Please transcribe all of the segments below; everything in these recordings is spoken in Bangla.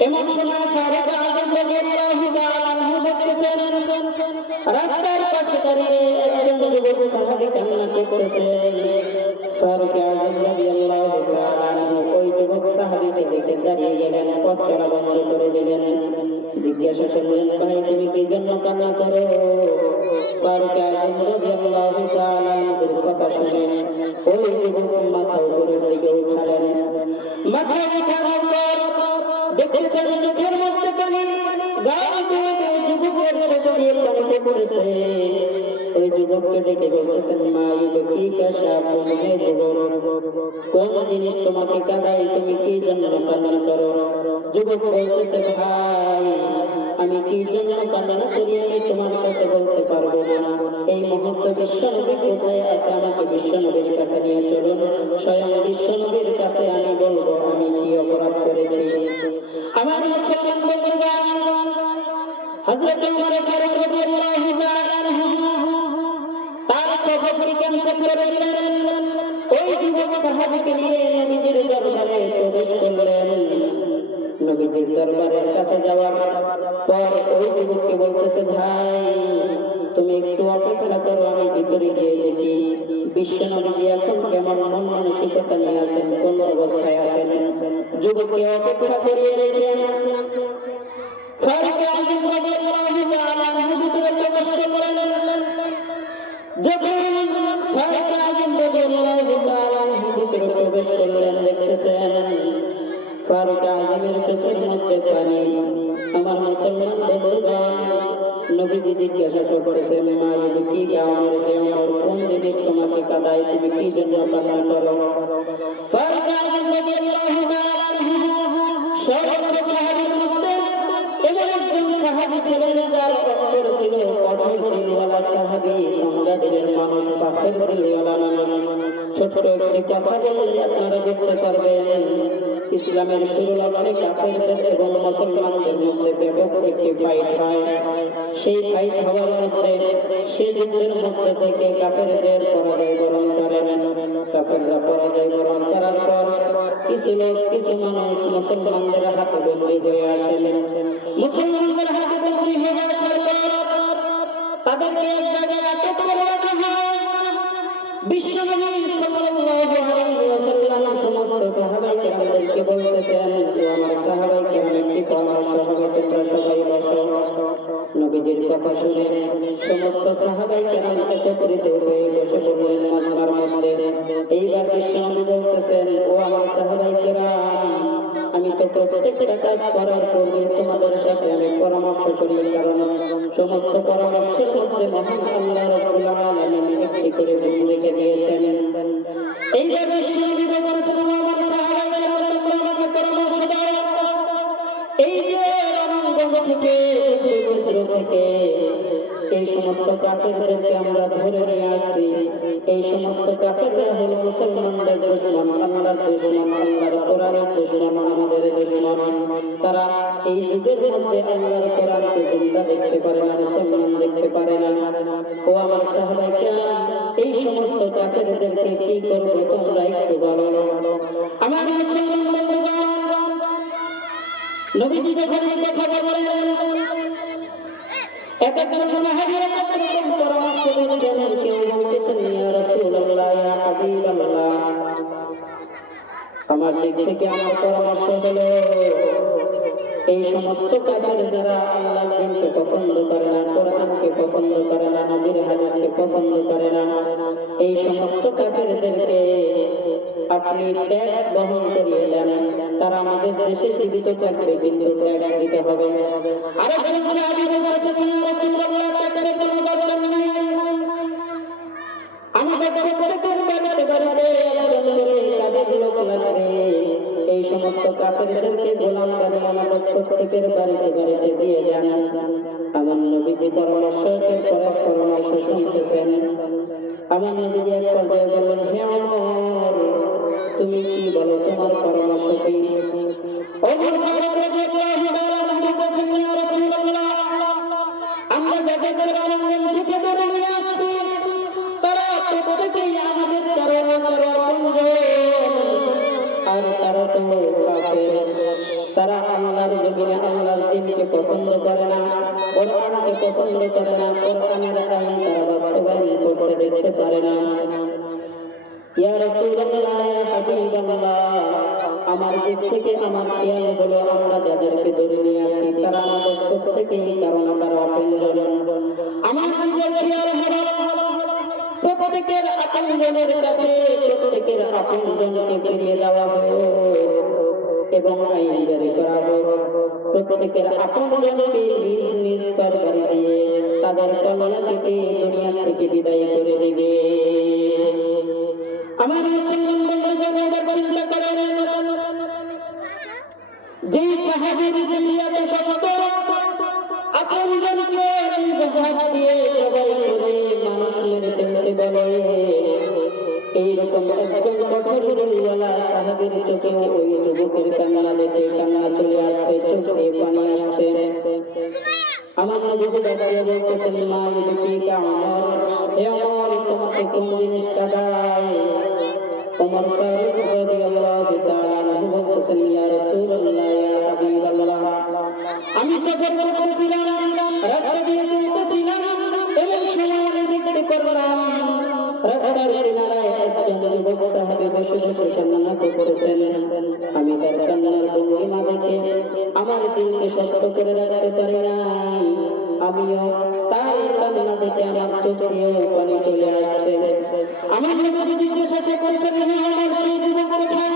এমন সময় ফারুক আযম রাদিয়াল্লাহু তাআলা আনহু দেখতেছেন রাস্তার পাশে দাঁড়িয়ে একজন যুবক সাহাবী কান্না করতেছে। ফারুক আযম রাদিয়াল্লাহু তাআলা আনহু ওই যুবক সাহাবীকে দেখে দাঁড়িয়ে গেলেন, পথ চলা বন্ধ করে দিলেন। জিজ্ঞাসা করলেন, ভাই তুমি কি জন্য কান্না করো? ফারুক আযম রাদিয়াল্লাহু তাআলা আনহুর কথা শুনে ওই যুবক মাথা উপরের দিকে উঠালেন। মাথা উঠানোর পর দেখতেছেন চোখের মধ্যে পানি, গাল বেয়ে যুবকের চোখ দিয়ে পানি পড়েছে। ওই যুবককে ডেকে বলতেছেন, মা ইউবকিকা শাবুন, হে যুবক, কোন জিনিস তোমাকে কাঁদায়, তুমি কি জন্য কান্না করো? যুবক বলতেছে, ভাই আমি কি জন্য কান্না করি আমি তোমার কাছে বলতে পারবো না। এই মুহূর্তে বিশ্বনবী কোথায় আছে, আমাকে বিশ্বনবীর কাছে নিয়ে চলুন। স্বয়ং বিশ্বনবীর কাছে আমি বলবো আমি কি অপরাধ করেছি। আমার মুসলমান বন্ধুগণ, হযরত ওমর ফারুক রাদিয়াল্লাহু তাআলা আনহু তার সহযোগী ক্যান্সার করে দিলেন। ওই যুবক সাহাবীকে নিয়ে নবীজির দরবারে প্রবেশ করলেন। নবীজির দরবারের কাছে যাওয়ার পর ওই যুবককে বলতেছে, ভাই তুমি একটু অপেক্ষা করো, আমি ভিতরে গিয়ে দেখি বিশ্বনবী এখন কেমন মন মানসিকতা নিয়ে আছেন, কোন অবস্থায় আছেন। যুবককে অপেক্ষা করিয়ে রেখে ফারুক আযম রাদিয়াল্লাহু তাআলা আনহু ভিতরে প্রবেশ করলেন। যখন ফারুক আযম রাদিয়াল্লাহু তাআলা আনহু ভিতরে প্রবেশ করলেন, দেখতেছেন ফারুক আযমের চোখের মধ্যে পানি। আমার মুসলমান বন্ধুগণ, নবীজি জিজ্ঞাসা করেছেন, মা ইউবকিকা আমার হে ওমর, কোন জিনিস তোমাকে কাঁদায়, তুমি কি জন্য কান্না করো? ফারুক আযম রাদিয়াল্লাহু তাআলা আনহু সর্বপ্রথম সাহাবীর মধ্যে এমন একজন সাহাবী ছিলেন যার অন্তর ছিল কঠোর দিলওয়ালা সাহাবী, সংজ্ঞা দিলেন মানুষ, পাথর দিলওয়ালা মানুষ। ছোট একটি কথা বললে আপনারা বুঝতে পারবেন ইসলামের শুরু লগ্নে কাফেরদের এবং মুসলমানদের মধ্যে ব্যাপক একটি ফাইট হয়। সেই ফাইট হওয়ার মধ্যে সেই যুদ্ধের মধ্যে থেকে কাফেরদের পরাজয় বরণ করেন। কাফেররা পরাজয় বরণ করার পর কিছু লোক, কিছু মানুষ মুসলমানদের হাতে বন্দী হয়ে আসেন। মুসলমানদের হাতে বন্দী হয়ে আসার পর তাদেরকে এক জায়গায় আটক করে রাখা হয়। বিশ্বনবী সাল্লাল্লাহু আলাইহি ওয়াসাল্লাম সমস্ত সাহাবায়ে কেরামদেরকে বলতেছেন, আমার সাহাবায়ে কেরাম একটি পরামর্শ হবে, তোমরা সবাই বসো। নবীজির কথা শুনে সমস্ত সাহাবায়ে কেরাম একত্রিত হয়ে বসে পড়লেন মজমার মধ্যে। এইবার বিশ্বনবী বলতেছেন, ও আমার সাহাবায়ে কেরাম, আমি তো প্রত্যেকটা কাজ করার পূর্বে তোমাদের সাথে আমি পরামর্শ করি, কারণ সমস্ত পরামর্শের মধ্যে মহান আল্লাহ রাব্বুল আলামিন একটি করে রেখে দিয়েছেন। এইবার বিশ্বনবী বলতেছেন, আমার সাহাবায়ে কেরাম, তোমরা আমাকে পরামর্শ দাও। এই যে রণাঙ্গন থেকে এই সমস্ত কাফেরদেরকে আমরা ধরে নিয়ে আসছি, এই সমস্ত কাফেররা হলো মুসলমানদের দুশমন, আল্লাহর দুশমন, আল্লাহর কোরআনের দুশমন, আমাদের দুশমন। তারা এই যুগের মধ্যে আল্লাহর কোরআনকে জিন্দা দেখতে পারে না, মুসলমান দেখতে পারে না। ও আমার সাহাবায়ে কেরাম, এই সমস্ত কাফেরদেরকে কি করব তোমরা একটু বলো। আমার মুসলমান বন্ধুগণ, নবীজি যখন এই কথা বললেন, এক একজন সাহাবী এক এক রকম পরামর্শ দিচ্ছেন। কেউ বলতেছেন, ইয়া রাসূলুল্লাহ, ইয়া হাবিবাল্লাহ, আমার দিক থেকে আমার পরামর্শ হলো এই সমস্ত কাফের যারা আল্লাহর দ্বীনকে পছন্দ করে না, কোরআনকে পছন্দ করে না, নবীর হাদিসকে পছন্দ করে না, এই সমস্ত কাফেরদেরকে আপনি ট্যাক্স বহন করিয়ে দেন। তারা আমাদের দেশে জীবিত থাকবে, কিন্তু ট্যাক্স দিতে হবে। আরেকজন সাহাবী বলতেছেন, ইয়া রাসূলুল্লাহ, ট্যাক্সের কোনো দরকার নাই, আমাদের প্রত্যেকের বাড়িতে বাড়িতে একজন করে কাজের লোক লাগবে। এই সমস্ত কাফেরদেরকে গোলাম বানিয়ে আমাদের প্রত্যেকের বাড়িতে বাড়িতে দিয়ে দেন। আমার নবীজি পরামর্শের পরে পরামর্শ শুনতেছেন। আমার নবীজি এক পর্যায়ে বললেন, হে ওমর, তুমি কি বলো, তোমার পরামর্শ কি? ওমর ফারুক রাদিয়াল্লাহু তাআলা আনহু বলেন, ইয়া রাসূলুল্লাহ, আমরা যাদের রণাঙ্গন থেকে ধরে নিয়ে আসছি তারা প্রত্যেকেই আমাদের কারণ আর তারা তো কাফের। তারা আল্লাহর জমিনে আল্লাহর দ্বীনকে পছন্দ করে না, কোরআনকে পছন্দ করে না, কোরআনের আইন তারা বাস্তবায়ন করতে দেখতে পারে না। ইয়া রাসূলুল্লাহ, ইয়া হাবিবাল্লাহ, আমার দিক থেকে আমার খেয়াল হলো আমরা যাদেরকে ধরে নিয়ে আসছি তারা আমাদের প্রত্যেকেই কারণ তারা আপনজন। আমার নিজের খেয়াল হলো প্রত্যেকের আপনজনের কাছে প্রত্যেকের আপনজনকে ফিরিয়ে দেওয়া হোক এবং আইন জারি করা হোক। প্রত্যেকের আপনজনকে নিজ নিজ তরবারি দিয়ে তাদের কল্যাণ কেটে দুনিয়া থেকে বিদায় করে দেবে। আমার মুসলমান বন্ধুগণ, চিন্তা করেন যে সাহাবীর দুনিয়াতে শত আপনজনকে নিজ হাত দিয়ে জবাই করে মানুষ মেরে ফেলতে বলে, এইরকম একজন কঠোর দিলওয়ালা সাহাবীর চোখে ওই যুবকের কান্না দেখে কান্না চলে আসছে, চোখে পানি আসছে। আমার নবীজি দাঁড়িয়ে বলতেছেন, মা ইবতিকা ওমর, হে ওমর তোমাকে কোন জিনিসটা দাঁড়ায়? ওমর ফারুক রাদিয়াল্লাহু তাআলা আনহু বলতেছেন, ইয়া রাসূলুল্লাহ, ইয়া হাবিবাল্লাহ, আমি সফর করতেছিলাম, রাস্তা দিয়ে চলতেছিলাম, এমন সময় দেখতে করলাম রাস্তার কিনারায় একজন যুবক সাহাবী বসে বসে কান্না করতেছেন। আমি তার কান্নার ভঙ্গিমা দেখে আমার দিলকে শক্ত করে রাখতে পারি নাই। আমিও তার কান্না দেখে আমার চোখে পানি চলে আসছে। আমার নবী জিজ্ঞাসা করতেন, আমার সেই যুবক কোথায়?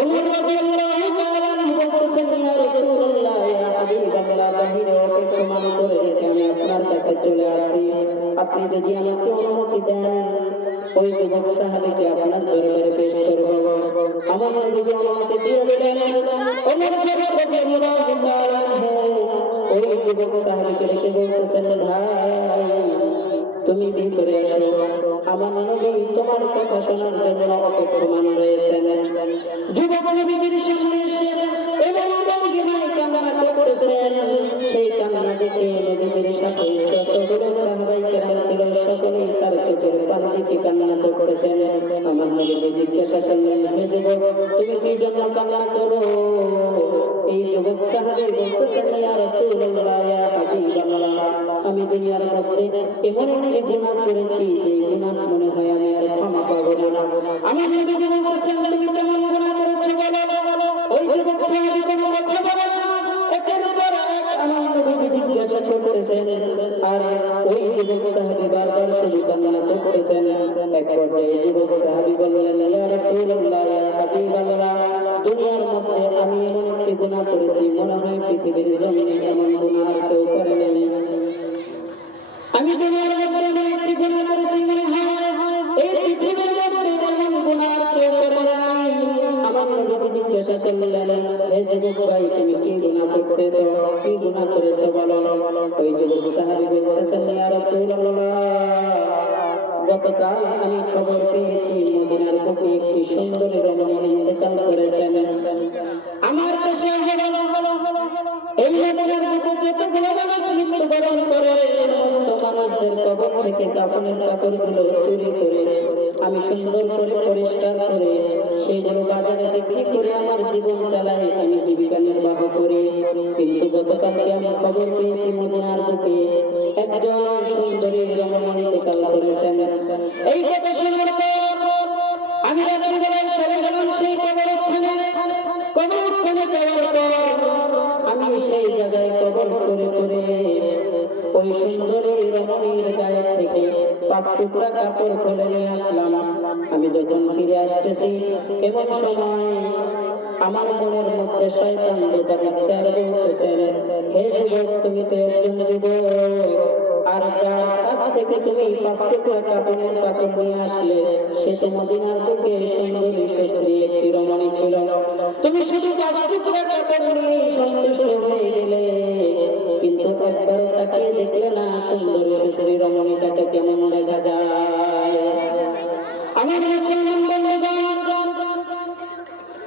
ওমর রাদিয়াল্লাহু তাআলা আনহু বলতেছেন, ইয়া রাসূলুল্লাহ, ইয়া হাবিবাল্লাহ, বাহিরে অপেক্ষমান করে রেখে আমি আপনার কাছে চলে আসি। আপনি যদি আমাকে অনুমতি দেন ওই যুবক সাহাবীকে আপনার দরবারে পেশ করব। আমার নবী অনুমতি দিয়ে দিলেন। ওমর রাদিয়াল্লাহু তাআলা আনহু ওই যুবক সাহাবীকে রেখে বলতেছেন, ভাই তুমি ভিতরে এসো, আমার নবী তোমার কথা শোনার জন্য অপেক্ষমান রয়েছেন। যুবক নবীজির সামনে এসে এমন ভঙ্গিমায় কান্না করেছেন, সেই কান্না দেখে নবীজির সাথে যতগুলো সাহাবায়ে কেরাম ছিল সকলেই তার চোখের পানি দেখে কান্না করেছেন। আমার নবীজি জিজ্ঞাসা করলেন, হে যুবক তুমি কি জন্য কান্না করো? এই যুবক সাহাবী বলতেছেন, ইয়া রাসূলুল্লাহ, ইয়া হাবিবাল্লাহ, আমি দুনিয়ার মধ্যে এমন একটি গুনাহ করেছি যে গুনাহ মনে হয় আমি আর ক্ষমা পাবো না। আমি নবীজি বলতেছেন, তুমি কেমন গুনাহ করেছো বলো? ওই যুবক সাহাবী কোনো কথা বলে না, একের উপর এক আমার নবীজি জিজ্ঞাসা করতেছেন, আর ওই যুবক সাহাবী বারবার শুধু কান্না করতেছেন। এক পর্যায়ে যুবক সাহাবী বললেন, ইয়া রাসূলুল্লাহ, ইয়া হাবিবাল্লাহ, দুনিয়ার মধ্যে আমি এমন একটি গুনাহ করেছি মনে হয় পৃথিবীর জমিনে এমন গুনাহ আর কেউ করে নাই। আমি দুনিয়ার মধ্যে এমন একটি গুনাহ করেছি মনে হয় এই পৃথিবীর মধ্যে এমন গুনাহ আর কেউ করে নাই। আমার নবীজি জিজ্ঞাসা করলেন, হে যুবক ভাই তুমি কি গুনাহ করেছো? কি গুনাহ করেছো বলো? ওই যুবক সাহাবী বলতেছেন, ইয়া রাসূলুল্লাহ, গতকাল আমি খবর পেয়েছি মদিনার বুকে একটি সুন্দর রমণী ইন্তেকাল করেছেন। আমার দেশে এই মদিনার বুকে যতগুলো মানুষ মৃত্যুবরণ করে সমস্ত মানুষদের কবর থেকে কাফনের কাপড়গুলো চুরি করে আমি সুন্দর করে পরিষ্কার করে সেগুলো বাজারে বিক্রি করে আমার জীবন চালাই, আমি জীবিকা নির্বাহ করি। কিন্তু গতকালকে আমি খবর পেয়েছি মদিনার বুকে একজন সুন্দরী রমণী ইন্তেকাল করেছেন। এই কথা শোনার পর আমি রাত্রিবেলায় চলে গেলাম সেই কবরস্থানে। কবরস্থানে যাওয়ার পর আমি সেই জায়গায় কবর করে করে ওই সুন্দরী রমণীর গায়ে থেকে 5 টুকরা কাপড় খুলে নিয়ে আসলাম। আমি যখন ফিরে আসতেছি এমন সময় আমার মনের মধ্যে শয়তান দুটা বিচার বলতেছেন, হে যুবক তুমি তো একজন যুবক, আর যার কাছ থেকে তুমি 5 টুকরা কাপড়ের কাপড় নিয়ে আসলে সে তো মদিনার বুকে সুন্দরী সুশ্রী একটি রমণী ছিল। তুমি শুধু 5 টুকরা কাপড় নিয়ে সন্তুষ্ট হয়ে গেলে, কিন্তু একবার তাকিয়ে দেখলে না সুন্দরী সুশ্রী রমণীটাকে কেমন দেখা যায়। আমার মুসলমান বন্ধুগণ,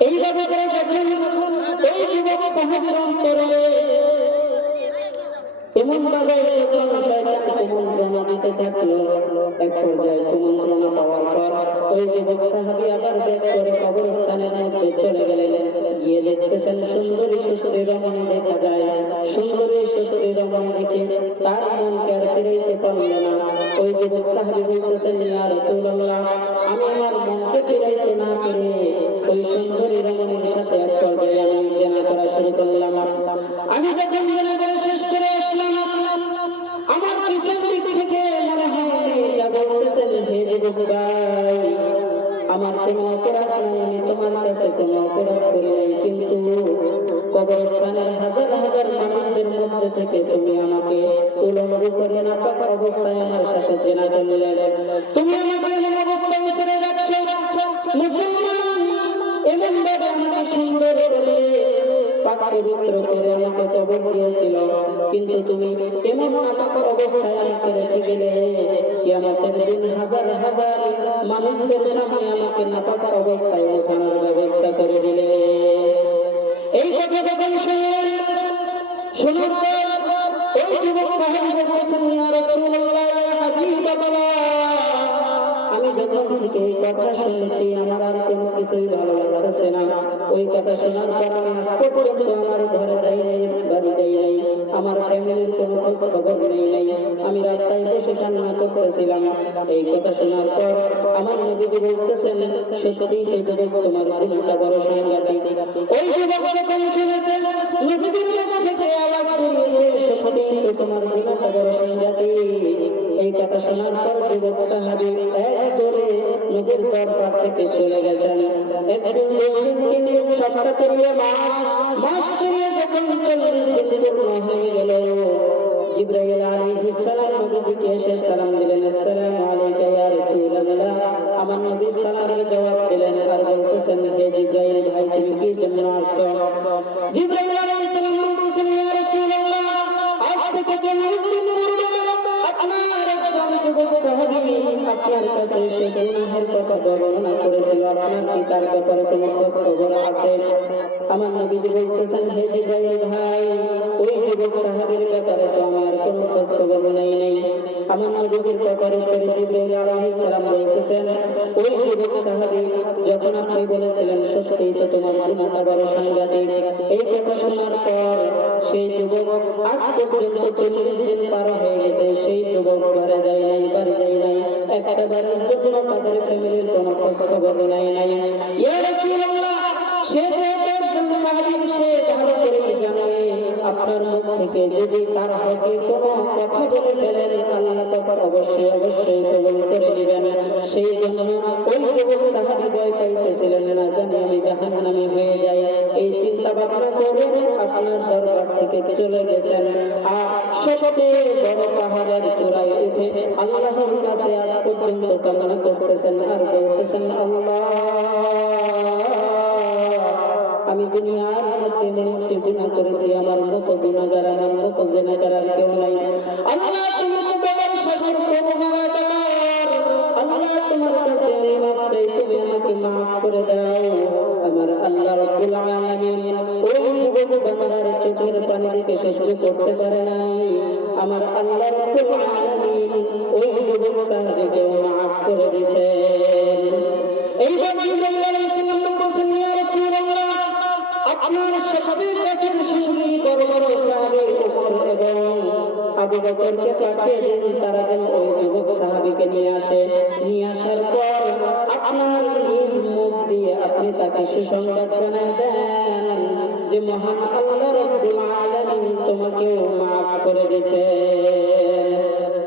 এইভাবে করে যখন এই যুবক সাহাবীর অন্তরে এমন ভাবে শয়তান কুমন্ত্রণা দিতে থাকলো, এক পর্যায়ে কুমন্ত্রণা পাওয়ার পর ওই যুবক সাহাবী আবার ব্যাক করে কবরস্থানের মধ্যে চলে গেলেন। গিয়ে দেখতেছেন সুন্দরী সুন্দরী রমণী দেখা যায়। সুন্দরী সুন্দরী রমণী দেখে তার মনকে আর ফিরাইতে পারল না। ওই যুবক সাহাবী বলতেছেন, ইয়া রাসূলুল্লাহ, আমি আমার মনকে ফিরাইতে না পেরে ওই সুন্দরী রমণীর সাথে এক পর্যায়ে আমি জিনা করা শুরু করলাম। আমি যখন জিনা করা শেষ করে আসলাম, আমার পিছন দিক থেকে মনে হয় এটা বলতেছেন, হে যুবক ভাই, আমার কোনো অপরাধ নাই, আমি তোমার কাছে কোনো অপরাধ করি নাই, কিন্তু কবরস্থানের হাজার হাজার মানুষদের মধ্যে থেকে তুমি আমাকে উলঙ্গ করে নাপাক অবস্থায় আমার সাথে জিনা করলে। তুমি আমাকে এমন অবস্থায় করে যাচ্ছ, মুসলমান এমন ভাবে আমাকে সুন্দর করে পাক পবিত্র করে আমাকে কবর দিয়েছিল, কিন্তু তুমি এমন নাপাক অবস্থায় আমাকে রেখে গেলে, কিয়ামতের দিন হাজার হাজার মানুষদের সামনে আমাকে নাপাক অবস্থায় ওঠানোর ব্যবস্থা করে দিলে। এই কথা যখন শুনলেন, শোনার পর ওই যুবক সাহাবী বলতেছেন, ইয়া রাসূলুল্লাহ, ইয়া হাবিবাল্লাহ, আমি যখন থেকে এই কথা শুনেছি আমার আর কোনো কিছুই ভালো লাগতেছে না। ওই কথা শোনার পর আমি আজ পর্যন্ত আমার ঘরে যাই নাই, বাড়ি যাই নাই, আমার ফ্যামিলির কোনো খোঁজ খবর নেই নাই, আমি রাস্তায় বসে কান্না করতেছিলাম। এই কথা শোনার পর আমার নবীজি বলতেছেন, সত্যি এই যুবক তোমার গুণটা বড় সাংঘাতিক। ওই যুবক যখন শুনেছেন নবীজির মুখ থেকে আওয়াজ বেরিয়েছে, সত্যি তোমার গুণটা বড় সাংঘাতিক, এই কথা শোনার পর যুবক সাহাবী এক দৌড়ে নবীর দরবার থেকে চলে গেছেন। একদিন, দুই দিন, 3 দিন, সপ্তাহ পেরিয়ে মাস পেরিয়ে যখন 40 দিন পূর্ণ হয়ে গেল, জিবরাইল আলাইহিস সালাম নবীকে এসে সালাম দিলেন, আসসালামু আলাইকা ইয়া রাসূলুল্লাহ। আমার নবী সালামের জবাব দিলেন আর বলতেছেন, হে জিবরাইল ভাই, তুমি কি জন্য আসছো? জিবরাইল আলাইহিস সালাম বলতেছেন, ইয়া রাসূলুল্লাহ, আজ থেকে 40 দিন পূর্বে আপনার একজন যুবক সাহাবী আপনার কাছে এসে গুনাহের কথা বর্ণনা করেছিল, আপনার কি তার ব্যাপারে কোনো খোঁজ খবর আছে? আমার নবী বলতেছেন, হে জিবরাইল ভাই, ওই যুবক সাহাবীর ব্যাপারে তো আমার কোনো খোঁজ খবর নেই। আমার নবীর কথার উত্তরে জিবরাইল আলাইহিস সালাম বলতেছেন, ওই যুবক সাহাবী যখন আপনি বলেছিলেন সত্যিই তো তোমার গুনাহটা বড় সাংঘাতিক, এই কথা শোনার পর সেই যুবক আজ পর্যন্ত 40 দিন পার হয়ে গেছে, সেই যুবক ঘরে যায় নাই, বাড়ি যায় নাই, একটা বারের জন্য তাদের ফ্যামিলির কোনো খোঁজ খবর নাই। ইয়া রাসূলুল্লাহ, সে সাহাবী, সে ভালো করে জানে আপনার মুখ থেকে যদি তার হকে কোনো কথা বলে ফেলেন, আল্লাহ তাআলা অবশ্যই কবুল করে নেবেন। সেই জন্য ওই যুবক সাহাবী ভয় পাইতেছিলেন, না জানি আমি জাহান্নামী হয়ে যাই, এই চিন্তা ভাবনা করে আপনার দরবার থেকে চলে গেছেন। আর সবচেয়ে বড় পাহাড়ের চূড়ায় উঠে আল্লাহর কাছে আজ পর্যন্ত কামনা করতেছেন আর বলতেছেন, আল্লাহ, আমি দুনিয়ার মধ্যে মূর্তি গুনাহ করেছি, আমার মতো গুনাহগার, আমার মতো জিনাহগার আর কেউ নাই। আল্লাহ, তুমি তো তোমার সর্বমহাতার, আল্লাহ তোমার কাছে আমি মাফ চাই, তুমি আমাকে মাফ করে দাও। আমার আল্লাহ রাব্বুল আলামিন ওই যুবক বান্দার চোখের পানি দেখে সহ্য করতে পারে নাই। আমার আল্লাহ রাব্বুল আলামিন ওই যুবক সাহাবীকে মাফ করে দিয়েছেন। এইবার জিবরাইল আলাইহিস সালাম বলতেন, ইয়া রাসূলুল্লাহ, আপনার সবচেয়ে কাছের সুন্নি বড় বড় সাহাবী ওমর এবং আবু বকরকে পাঠিয়ে দিন, তারা যেন ওই যুবক সাহাবীকে নিয়ে আসে। নিয়ে আসার পর আপনার নিজ মুখ দিয়ে আপনি তাকে সুসংবাদ জানায় দেন যে মহান আল্লাহ রাব্বুল আলামিন তোমাকে মাফ করে দিয়েছে।